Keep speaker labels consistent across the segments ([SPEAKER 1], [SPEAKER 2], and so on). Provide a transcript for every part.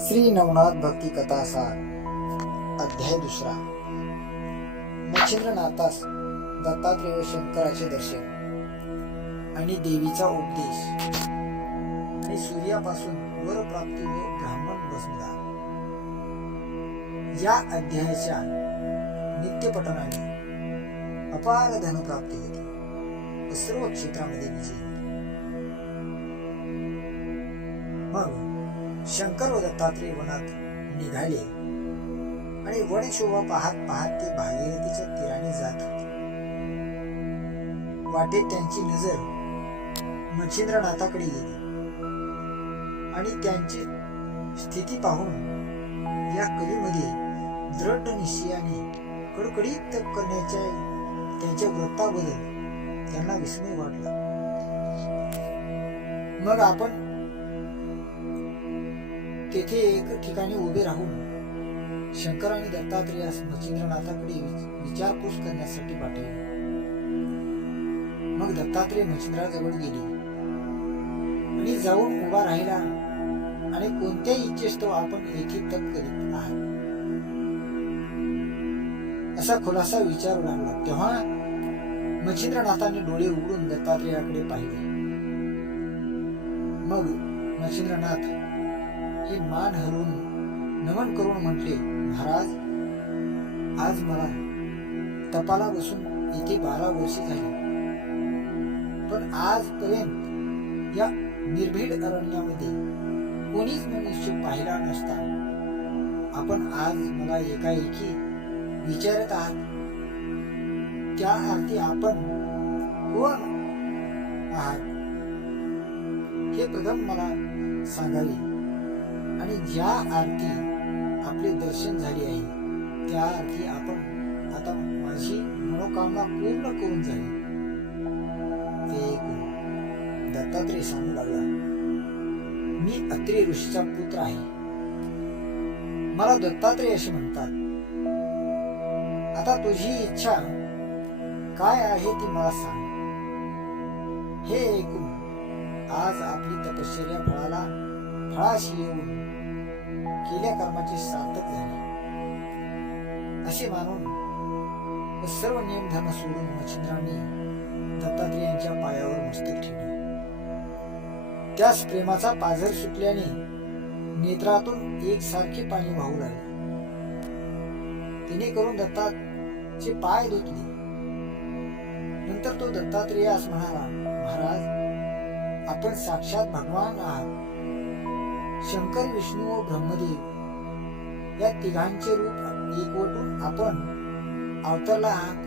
[SPEAKER 1] श्री नवनाथ भक्ती कथा सार अध्याय दुसरा. मच्छिंद्रनाथास दत्तात्रेय शंकराचे दर्शन आणि देवीचा उपदेश. आणि सूर्यापासून वरप्राप्ती व ब्राह्मण वसुधा या अध्यायाच्या नित्यपठनाने अपार धनप्राप्ती होती. व सर्व क्षेत्रामध्ये विजय मग शंकर व दत्तात्रय वनात निघाले. आणि वन शोभा पाहत पाहत ते भागीरथीच्या तीराने जात होते. वाटेत त्यांची नजर मच्छिंद्रनाथाकडे गेली. आणि त्यांची स्थिती पाहून या कवीमध्ये दृढ निश्चयाने कडकडीत करण्याच्या त्यांच्या वृत्ताबद्दल त्यांना विस्मय वाटला. मग आपण तेथे एक ठिकाणी उभे राहून शंकर आणि दत्तात्रेयास मच्छिंद्रनाथाकडे विचारपूस करण्यासाठी पाठवले. मग दत्तात्रेय मच्छिंद्राजवळ गेले. आणि जाऊन उभा राहिला आणि कोणत्या इच्छेस्तव आपण येथे तप करीत आहात. असा खुलासा विचारू लागला. तेव्हा मच्छिंद्रनाथाने डोळे उघडून दत्तात्रेयाकडे पाहिले. मग मच्छिंद्रनाथ ते मान हलवून नमन करून म्हटले महाराज आज मला तपाला बसून येथे बारा वर्षे झाली. पण आजपर्यंत या निर्भीड अरण्यामध्ये कोणीच मनुष्य पाहिला नसता. आपण आज मला एकाएकी विचारत आहात. त्या अर्थी आपण कोण आहात? हे प्रथम मला सांगावे. आणि ज्या आरती आपले दर्शन झाले आहे त्या आरती आपण आता माझी मनोकामना पूर्ण करून जाईल ते ऐकून दत्तात्रय सांगू लागला. मी अत्रे ऋषीचा पुत्र आहे. मला दत्तात्रय असे म्हणतात. आता तुझी इच्छा काय आहे ती मला सांग. हे ऐकून आज आपली तपश्चर्या फळाला फळाशी येऊन केल्या कर्माचे सार्थक झाले. असे मानून सर्व सर्व नियमधर्म सोडून मच्छिंद्रांनी दत्तात्रेयांच्या पायावर मस्तक ठेवले. त्यास प्रेमाचा पाझर सुटल्याने नेत्रातून एकसारखे पाणी वाहू लागले. तिने करून दत्ताचे पाय धुतले. नंतर तो दत्तात्रेयास म्हणाला महाराज आपण साक्षात भगवान आहात. शंकर विष्णू व ब्रह्मदेव. या तिघांचे रूप एकवटून आपण अवतरला आहात.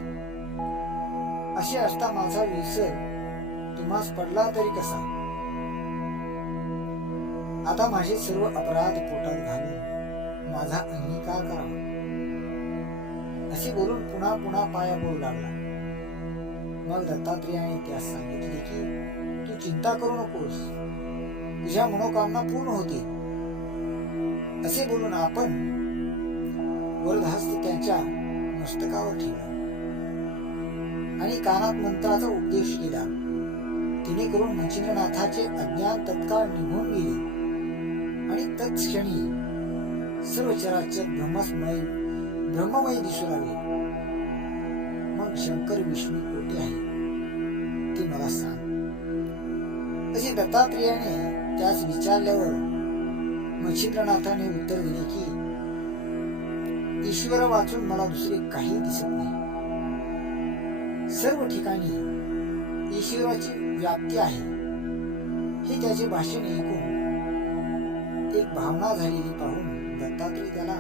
[SPEAKER 1] असे असता माझा विसर. तुम्हास पडला तरी कसा? आता माझे सर्व अपराध पोटात घालून माझा अंगीकार करावा असे बोलून पुन्हा पुन्हा पाया पडू लागला. मग दत्तात्रेयाने त्यास सांगितले की तू चिंता करू नकोस. तुझ्या मनोकामना पूर्ण होते असे बोलून आपण वरदहस्त त्यांच्या मस्तकावर ठेवला. आणि कानात मंत्राचा उपदेश दिला. तिने करून मच्छिंद्रनाथाचे अज्ञान तत्काळ निघून गेले. आणि तत्क्षणी सर्व चराचर ब्रह्मस्मय ब्रह्ममय दिसू लागले. मग शंकर विष्णू कोठे आहे ते मला सांग. असे दत्तात्रेयाने त्यास विचारल्यावर मच्छिंद्रनाथाने उत्तर दिले की ईश्वर वाचून मला दुसरे काही दिसत नाही. सर्व ठिकाणी ईश्वराची व्याप्ती आहे. हे त्याचे भाषण ऐकून एक भावना झालेली पाहून दत्तात्रय त्याला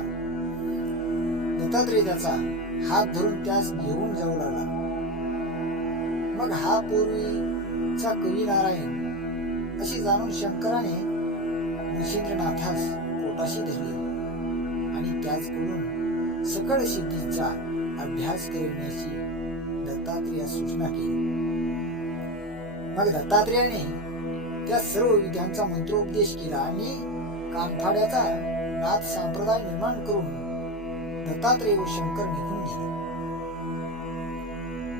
[SPEAKER 1] दत्तात्रय त्याचा हात धरून त्यास घेऊन जाऊ लागला. मग हा पूर्वीचा कवी नारायण अशी जाणून शंकराने मच्छिंद्रनाथास पोटाशी धरले. आणि त्याचकडून सकळ सिद्धीचा अभ्यास करण्याची दत्तात्रेया सूचना केली. मग दत्तात्रेयाने त्या सर्व विद्यांचा मंत्रोपदेश केला आणि कानफाड्याचा नाथ संप्रदाय निर्माण करून दत्तात्रेय व शंकर निघून गेले.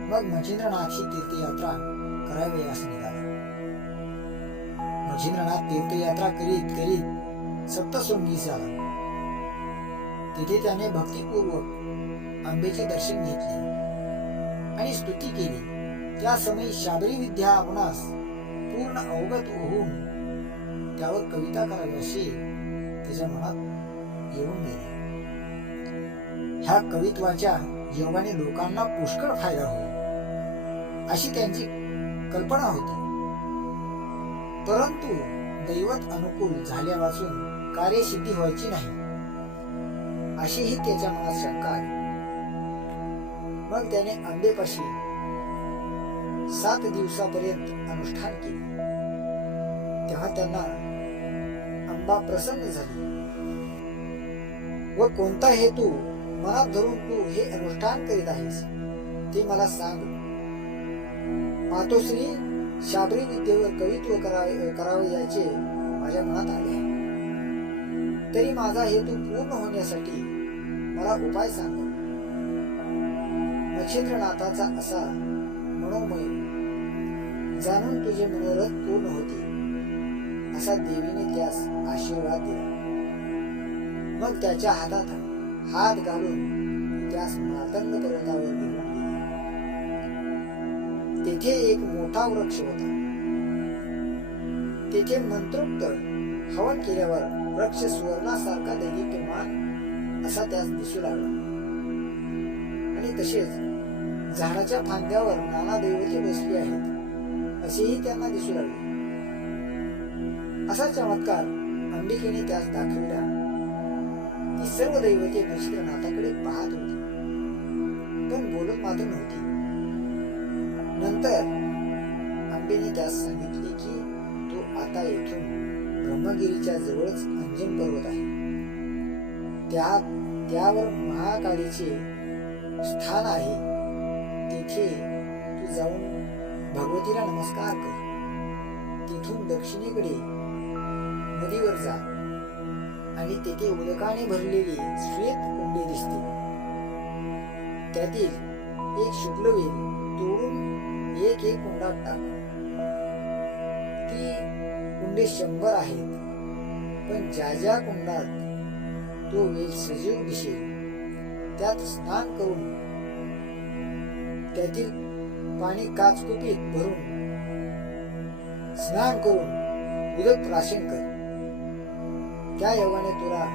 [SPEAKER 1] मग मच्छिंद्रनाथची तीर्थयात्रा करावी असं निघाला. मच्छिंद्रनाथ तीर्थयात्रा करीत करीत सप्तशृंगी झाला तिथे त्याने भक्तिपूर्वक आंबेचे दर्शन घेतले आणि स्तुती केली. त्या समयी शाबरी विद्या आपणास पूर्ण अवगत होऊन त्यावर कविता करावी अशी त्याच्या मनात येऊन गेली. ह्या कवित्वाच्या योगाने लोकांना पुष्कळ फायदा होईल अशी त्यांची कल्पना होती. परंतु दैवत अनुकूल झाल्यापासून कार्यसिद्धी व्हायची नाही. अशीही त्याच्या मनात शंका आली मग त्याने आंबेपाशी सात दिवसापर्यंत अनुष्ठान केले. तेव्हा त्यांना अंबा प्रसन्न झाली. व कोणता हेतू मनात धरून तू हे अनुष्ठान करीत आहेस ते मला सांग. मातोश्री शाबरी विद्येवर कवित्व करावे करावे याचे माझ्या मनात आले. तरी माझा हेतू पूर्ण होण्यासाठी मला उपाय सांग. नक्षत्रनाथाचा असा मनोमय जाणून तुझे मनोरथ पूर्ण होते असा देवीने त्यास आशीर्वाद दिला. मग त्याच्या हातात हात घालून त्यास मातंग पर्वतावर घेऊन तेथे एक मोठा वृक्ष होता. तेथे मंत्रोक्त हवन केल्यावर वृक्ष सुवर्णासारखा दैदिप्यमान असा त्यास दिसू लागला. आणि तसेच झाडाच्या फांद्यावर नाना देवते बसली आहेत असेही त्यांना दिसू लागले. असा चमत्कार अंबिकेने त्यास दाखविला. ती सर्व दैवते नक्षत्रनाथाकडे पाहत होती. पण बोलत मात्र नव्हती. त्यास सांगितले की तो आता येथून ब्रह्मगिरीच्या जवळच अंजन पर्वत आहे. त्या त्यावर महाकालीचे स्थान आहे. तेथे तू जाऊन भगवतीला नमस्कार कर. तिथून दक्षिणेकडे नदीवर जा. आणि तेथे उदकाने भरलेली श्वेत कुंडे दिसते त्यातील एक शुक्लवेल तोडून एक एक कुंडात टाक. कुंडे शंभर आहेत. पण ज्या ज्या कुंडात तो वेल सजीव दिसेल त्यात स्नान करून त्यातील पाणी काचकुपीत भरून स्नान करून उदक प्राशन कर. त्या योगाने तुला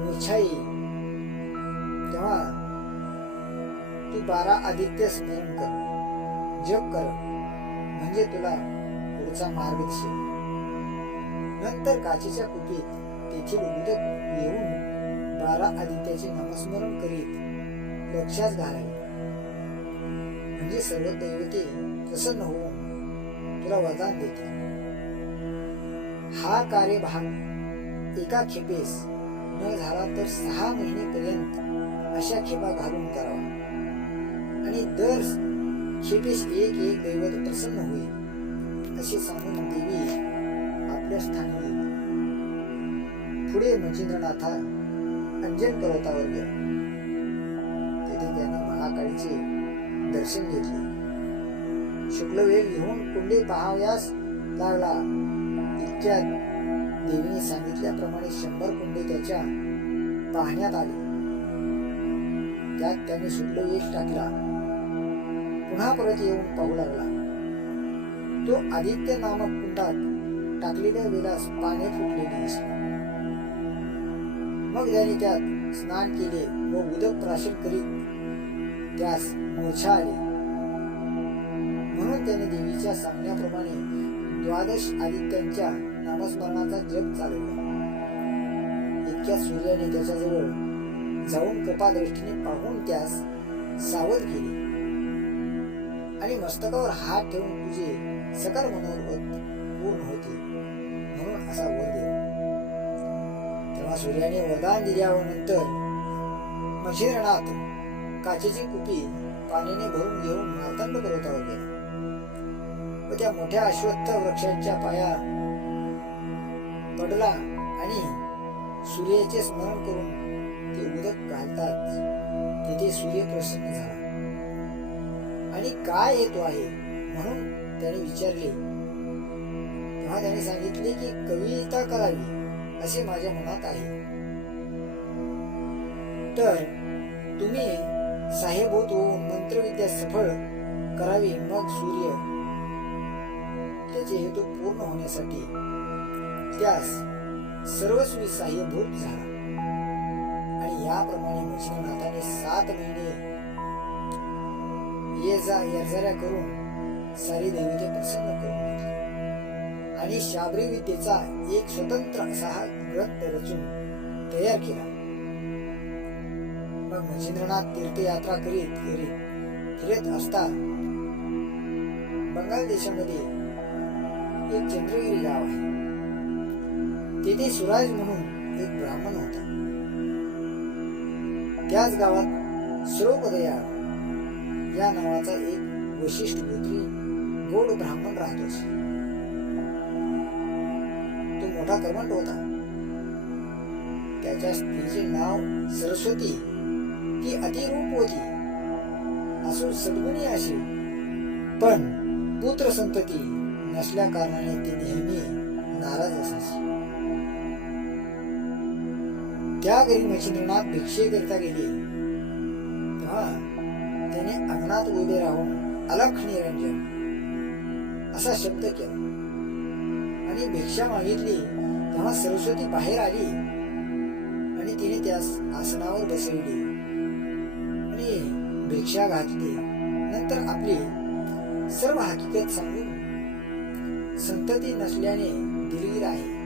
[SPEAKER 1] मूर्छा येईल. तेव्हा तू बारा आदित्य स्मरण कर. जप कर. म्हणजे तुला पुढचा मार्ग दिसेल. नंतर काचेच्या कुपीत तेथील उदक येऊन बारा आदित्याचे नामस्मरण करीत लक्षात घालावे. म्हणजे सर्व दैवते प्रसन्न होऊन तुला वरदान देते हा कार्यभाग एका खेपेस न झाला तर सहा महिनेपर्यंत अशा खेपा घालून करावा. आणि दर खेपेस एक एक दैवत प्रसन्न होईल. असे सांगून देवी आपल्या स्थानी पुढे मच्छिंद्रनाथा अंजन पर्वतावर गेला. तेथे त्याने महाकाळीचे दर्शन घेतले. शुक्लवेग घेऊन कुंडे पाहावयास लागला. इतक्या देवीने सांगितल्याप्रमाणे शंभर कुंडे त्याच्या पाहण्यात आले. त्यात त्याने शुक्लवेग टाकला. पुन्हा परत येऊन पाहू लागला. तो आदित्य नामक कुंडात टाकलेल्या वेळास पाने फुटलेली दिसली. मग त्याने त्यात स्नान केले व उदक प्राशन करीत त्यास मोछा आली. म्हणून त्याने देवीच्या सांगण्याप्रमाणे द्वादश आदित्यांच्या नामस्मरणाचा जप चालवला. इतक्या सूर्याने त्याच्याजवळ जाऊन कृपादृष्टीने पाहून त्यास सावध केले. आणि मस्तकावर हात ठेवून तुझे सकल मनोरथ पूर्ण होते म्हणून असा वर देव तेव्हा सूर्याने वरदान दिल्यानंतर मच्छिंद्रनाथ काचेची कुपी पाण्याने भरून घेऊन मार्तंड पर्वतावर गेला व त्या मोठ्या अश्वत्थ वृक्षांच्या पाया पडला आणि सूर्याचे स्मरण करून ते उदक घालतात तिथे सूर्य प्रसन्न झाला आणि काय येतो आहे म्हणून त्याने विचारले. तेव्हा त्याने सांगितले की कविता करावी असे माझ्या मनात आहे. तर तुम्ही साहेब होऊन मंत्रविद्या सफळ करावी मग सूर्य. त्याचे हेतू पूर्ण होण्यासाठी त्यास सर्वस्वी साह्यभूत झाला. आणि याप्रमाणे मच्छिंद्रनाथाने सात महिने ये जा येरझाऱ्या करून सारी देवीने प्रसन्न करून आणि शाबरी विद्येचा एक स्वतंत्र असा हा ग्रंथ रचून तयार केला. मग मच्छिंद्रनाथ तीर्थयात्रा करीत करीत फिरत असता बंगाल देशामध्ये एक चंद्रगिरी गाव आहे. तेथे सुराज म्हणून एक ब्राह्मण होता. त्याच गावात श्रोपदया या नावाचा एक वशिष्ठ गोत्री गोड ब्राह्मण राहत असे तो मोठा कर्मंड होता. त्याच्या स्त्रीचे नाव सरस्वती. ती अतिरूप होती. असून सद्गुणी अशी. पण पुत्र संतती नसल्या कारणाने ती नेहमी नाराज असायची. त्या घरी मच्छिंद्रनाथ भिक्षेकरिता गेले. तेव्हा त्याने अंगणात उभे राहून अलख निरंजन असा शब्द केला. आणि भिक्षा मागितली तेव्हा सरस्वती बाहेर आली. आणि तिने त्यास आसनावर बसविली. आणि भिक्षा घातली. नंतर आपली सर्व हकीकत सांगून संतती नसल्याने दिलगीर आहे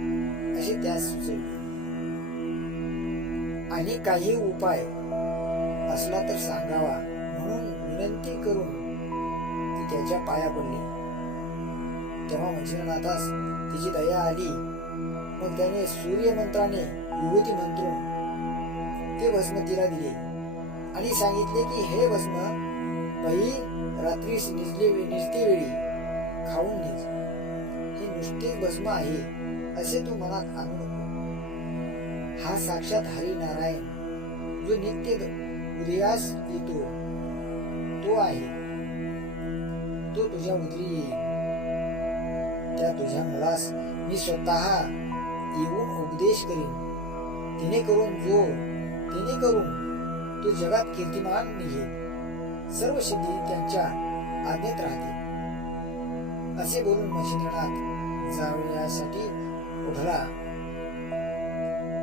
[SPEAKER 1] असे त्यास सुचवले. आणि काही उपाय असला तर सांगावा म्हणून विनंती करून ती त्याच्या पाया पडली. तेव्हा मंजिरनाथास तिची दया आली. मग त्याने सूर्यमंत्राने युवती मंत्रून ते भस्म तिला दिले आणि सांगितले की हे भस्म बाई रात्री निजले निजते वेळी खाऊन निज हे नुसतेच भस्म आहे असे तू मनात आणू नको. हा साक्षात हरी नारायण जो नित्य उदयास येतो तो आहे. तो तुझ्या उदरी येईल. त्या तुझ्या मुलास मी स्वतः येऊन उपदेश करीन. तिने करून जो तिने करून तो जगात कीर्तिमान निघे सर्व सिद्धी त्यांच्या आज्ञेत राहते असे बोलून मच्छिंद्रनाथ जावण्यासाठी उठला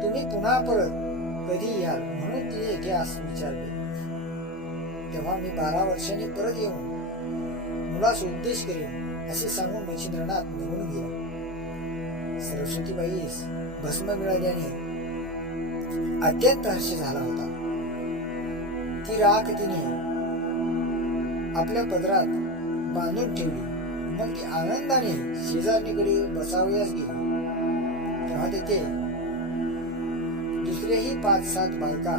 [SPEAKER 1] तुम्ही पुन्हा परत कधी याल म्हणून तिने इतिहास विचारले. तेव्हा मी बारा वर्षांनी परत येऊन मुलास उपदेश करीन. असे सांगून मच्छिंद्रनाथ निघून गेला सरस्वतीबाईस भस्म मिळाल्याने अत्यंत हर्ष झाला होता. ती राख तिने आपल्या पदरात बांधून ठेवली. मग ती आनंदाने शेजारणीकडे बसावयास गेली. तेव्हा तेथे दुसरेही पाच सात बायका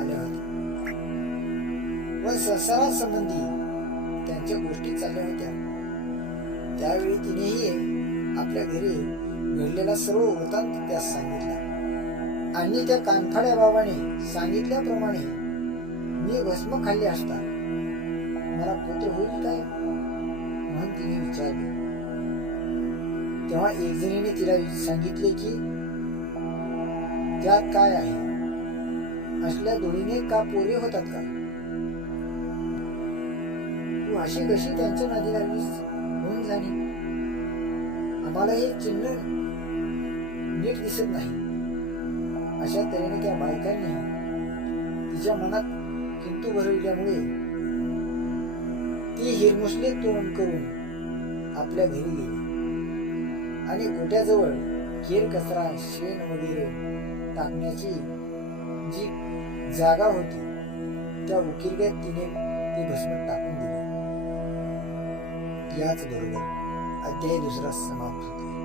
[SPEAKER 1] आल्या होत्या. व संसारासंबंधी त्यांच्या गोष्टी चालल्या होत्या. त्यावेळी तिनेही आपल्या घरी घडलेला सर्व वृत्तांत त्यास सांगितला. आणि त्या कानफाड्या बाबाने सांगितल्याप्रमाणे मी भस्म खाल्ले असता मला पुत्र होईल काय? म्हणून तिने विचारले. तेव्हा एकजणीने तिला सांगितले की त्यात काय आहे? असल्या दोन्हीने का पोरे होतात का? तू अशी कशी त्यांच्या नादी लागलीस? ठिकाणी आम्हाला हे चिन्ह नीट दिसत नाही अशा तऱ्हेने त्या बायकांनी तिच्या मनात किंतू भरविल्यामुळे ती हिरमुसले तोंड करून आपल्या घरी गेली आणि गोट्याजवळ केर कचरा शेण वगैरे टाकण्याची जी जागा होती त्या उकिरग्यात तिने ती भस्म टाकून दिली याच बरोबर अध्याय दुसरा समाप्त होतो